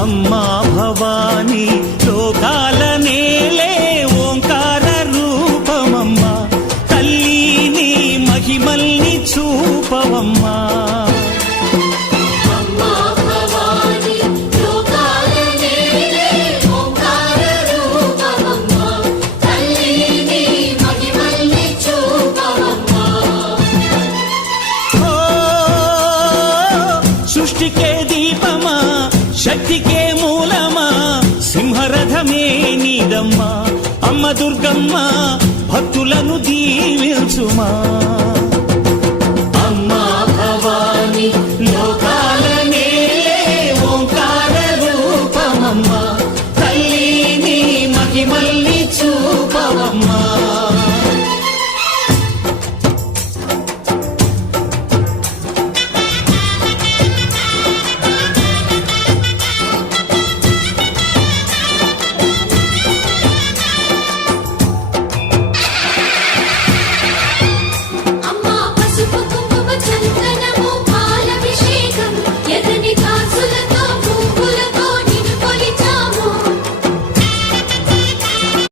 అమ్మా భవానీ లోకాల నేలే ఓంకార రూపమమ్మా, తల్లి మహిమల్ని చూపవమ్మా. సృష్టికే దీపమా, శక్తికే మూలమా, సింహరథమే నీదమ్మా. అమ్మ దుర్గమ్మ భక్తులను దీవించుమా.